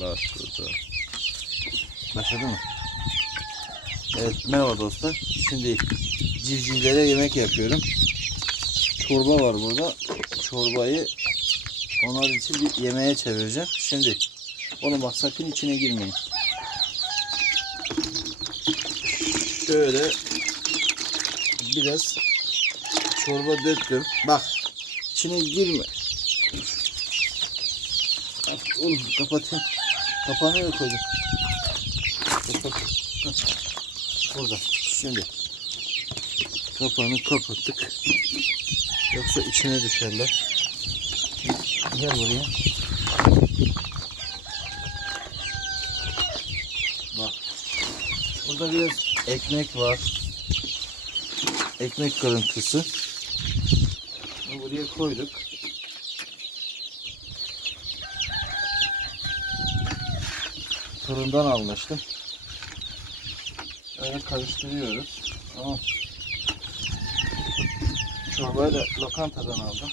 Başladı. Başladı mı? Evet merhaba dostlar. Şimdi civcivlere yemek yapıyorum. Çorba var burada. Çorbayı onlar için bir yemeğe çevireceğim. Şimdi onu bak sakın içine girmeyin. Şöyle biraz çorba döktüm. Bak içine girme. Bak, Oğlum kapatayım. Kapağını nereye koydum? Kapat. Burada. Şimdi kapağını kapattık. Yoksa içine düşerler. Gel buraya. Bak. Burada biraz ekmek var. Ekmek kırıntısı. Bunu buraya koyduk. Fırından almıştım. Öyle karıştırıyoruz. Tamam. Çorbayı da lokantadan aldım.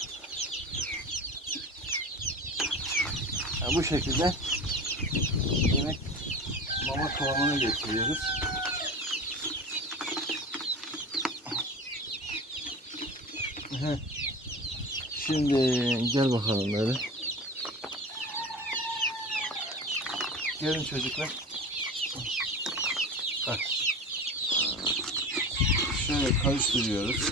Ya bu şekilde yemek mama kıvamına getiriyoruz. Şimdi gel bakalım böyle. Gelin çocuklar. Bak. Şöyle karıştırıyoruz.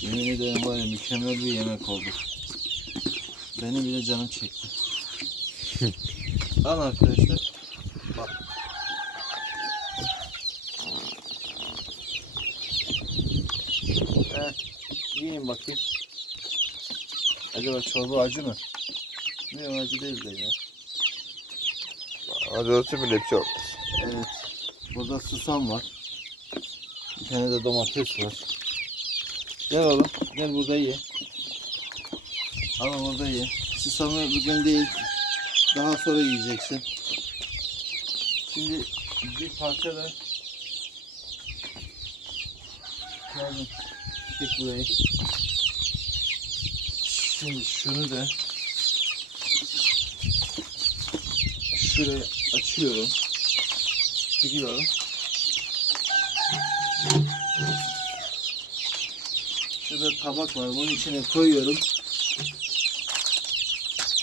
Yemin ederim var ya mükemmel bir yemek oldu. Benim bile canım çekti. Al arkadaşlar. Bak. Evet. Yiyin bakayım. Acaba çorba acı mı? Yok acı değil de ya. Olsun bile bir şey. Evet. Burada susam var. Bir tane de domates var. Gel oğlum. Gel burada ye. Al burada ye. Susamı bugün değil. Daha sonra yiyeceksin. Şimdi bir parça da Geldim. Çek burayı. Şimdi şunu da şuraya açıyorum. Çekiyorum. Şurada tabak var. Bunun içine koyuyorum.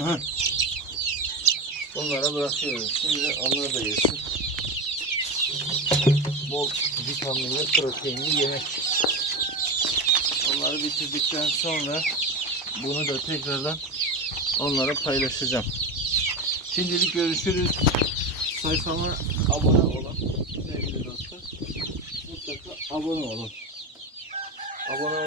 Aha. Onlara bırakıyorum. Şimdi onlar da yesin. Bol vitaminli, proteinli yemek. Onları bitirdikten sonra bunu da tekrardan onlara paylaşacağım. Şimdilik görüşürüz. Sayfama abone olun. Sevgili dostlar. Mutlaka abone olun. Abone